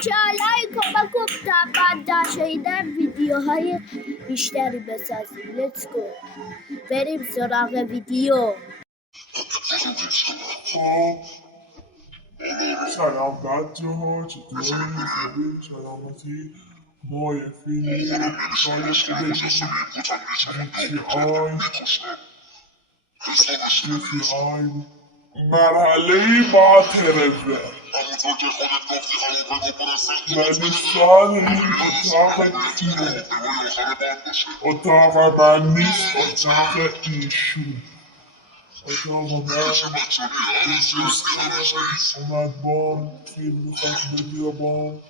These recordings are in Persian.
بچه ها لایک کمک کنم بعد در شنیدن ویدیوهای بیشتری بسازیم. لیتس گو بریم سراغ ویدیو. سلام بچه ها، چطوری؟ خوبی؟ سلامتی؟ ما یه فیلم GTI مرحله با ترزه ولی سال این اتاق من نیست، اتاق ایشون. اتاق من اومد بام فیلم میخواست بگیره بام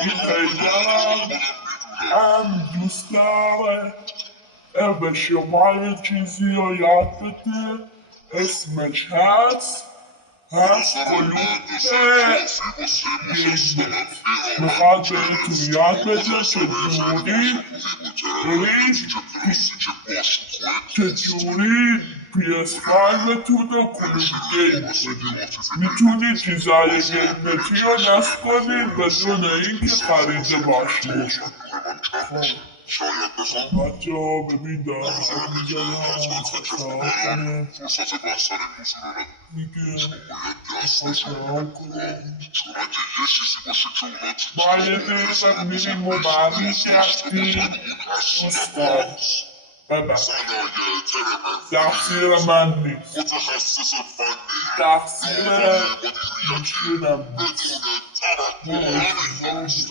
این پیدرم هم دوست داره به شما یه چیزی رو یاد بده، اسمش هست کلوب گیمت. میخواد بهتون یاد بده چجوری PS5 رو کلوب گیم بدید. میتونید چیزای گیمتی رو نصب کنید بدون اینکه خریده باشید. بچه ها ببین دارم میگم ما یه دقیقه میریم و برمیگردیم دوستان. تقصیر من نیست، تقصیر ایشونم نیست.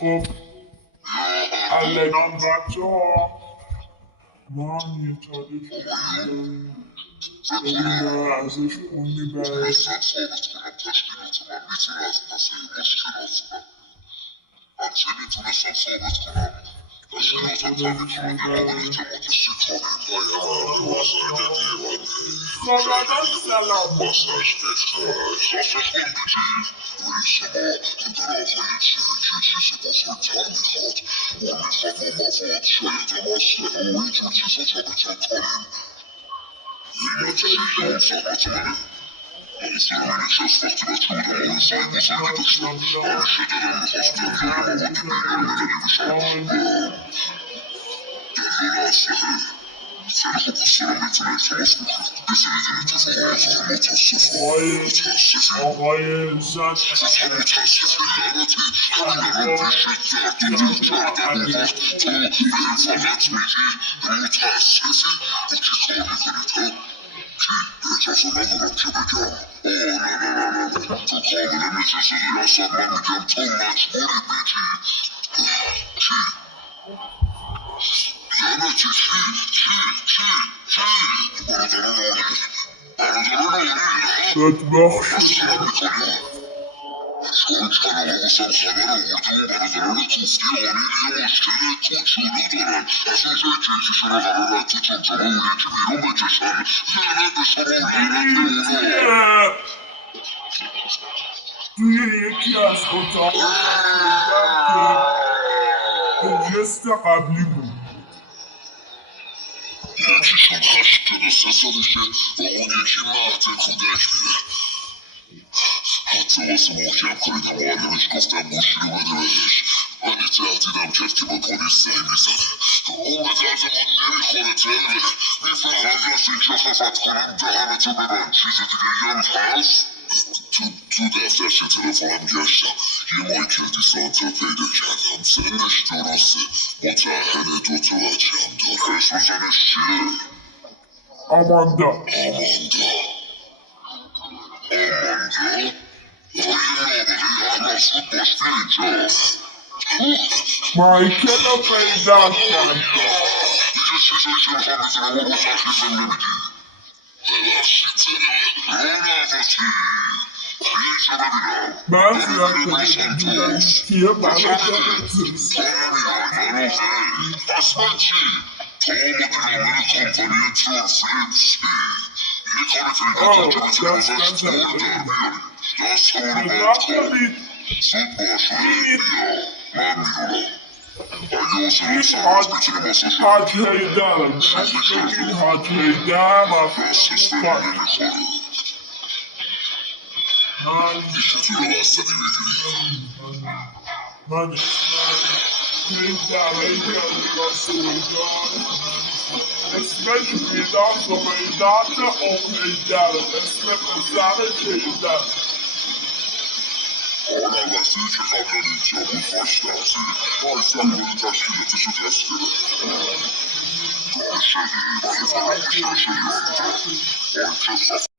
خب الان بچه ها ما هم یه تاریخ داریم ببینه ازش اون میبره. آقای زد اجازه ندارم که بگم تو کاملا اجازه ریاست من میگم تو مجبوری بگی یعنی چی برادران بدبخت شد چون کلمه واسم خبر آوردیم و برادران توفتی آنی یه مشکل کوچولو دارن از اونجایی که یکیشون رو قرار تو جمجمه اون یکی بیرون بکشن لعنت به شما لعنت به اونا توی یکی از اتاق که جست قبلی بود یکیشون 83 سالشه و اون یکی مرد کودک میره حتی واسه محکم کنید معلمش گفتم گوشی رو بده بهش ولی تهدیدم کرد که با پلیس زنگ میزنه اون به درد من نمیخوره تره میفهمم راست اینجا خفت کنم دهنتو ببند چیز دیگه هم هست تو دفترچه تلفنم گشتم یه مایکل دیسانتر پیدا کردم سنش درسته متأهل 2 تا بچه هم داره اسم زنش چیه؟ آماندا مایکل رو پیدا کردم دیگه چیزایی که میخوام میتونم رو تخلیصم نمیدی ببخشید رونقاتی اینجا ببینم من زیاد کیه برای پس من چی؟ تو مدیر عامل کمپانی ترانسلیپسی یه میتونی که بتونی ازش دور در بیاری دستمونو قطع کن زود باش بیا من میدونم اگه حسین سرباز میتونه واسه شد حاج هیدرم بگین حاج هیدرم دستش بهم نمیخوره میشه توی بستنی بگیری من هیدرم اسمش میدان سمیدات اون هیدرم اسم پسر هیدرم حالا وقتی که قبلا اینجا بود باش تحصیل های سرباز تشکیلاتشو دست گرفت شدی ولی فقط میشه شدی آنجا آنجا